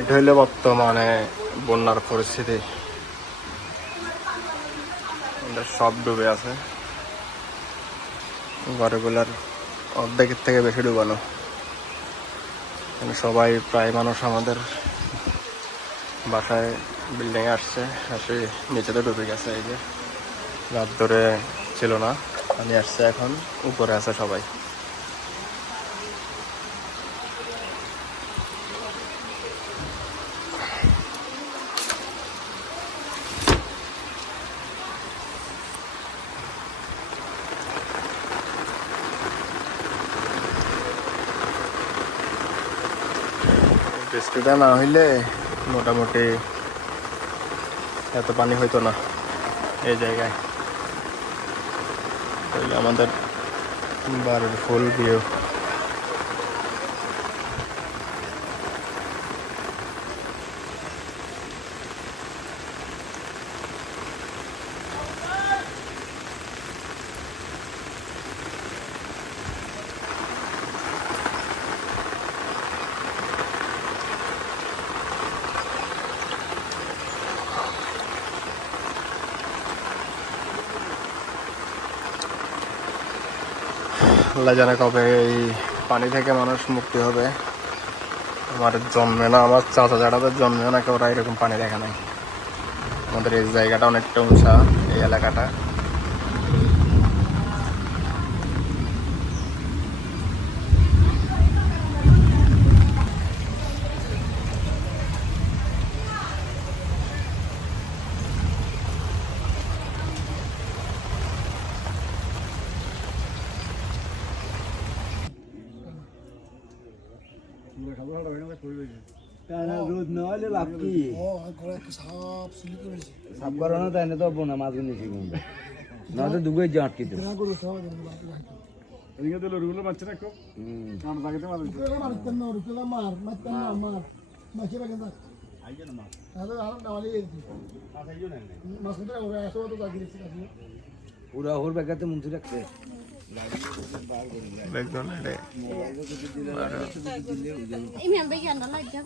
এটা হইলে বর্তমানে বন্যার পরিস্থিতি। সব ডুবে আছে। ঘরগুলার অর্ধেকের থেকে বেশি ডুবানো। সবাই প্রায় মানুষ আমাদের বাসায় বিল্ডিংয়ে আসছে, আসে নিচেতে ডুবে গেছে, এই যে। রাত ধরে ছিল না আমি আসছে এখন, উপরে আছে সবাই। বৃষ্টিটা না হইলে মোটামুটি এত পানি হইতো না এই জায়গায়। আমাদের বাড়ির ফুল ভিউ আল্লাহ জানে কবে এই পানি থেকে মানুষ মুক্তি হবে? আমার জন্মে না, আমার চাচা চাটাদের জন্মেও না, কেউ এরকম পানি দেখা নাই। আমাদের এই জায়গাটা অনেকটা উঁচা, এই এলাকাটা। রোদ না হলে লাভ কি? সাপ করানো তাই না তো বোনা মাছ নিছি কিন্তু নয়তো দুগে যে আটকে তো না এদিকে তো লরিগুলো মারছে না খুব কারণ তাকে মারছে না রুকেলা মার মারতেন না মার। মাছে বাগেন না। তাহলে আরাম দাওয়ালি এরকি মাছ তো হবে এসব তো পুরা হোর বেগাতে মুন্সি রাখতে দেখুন এটা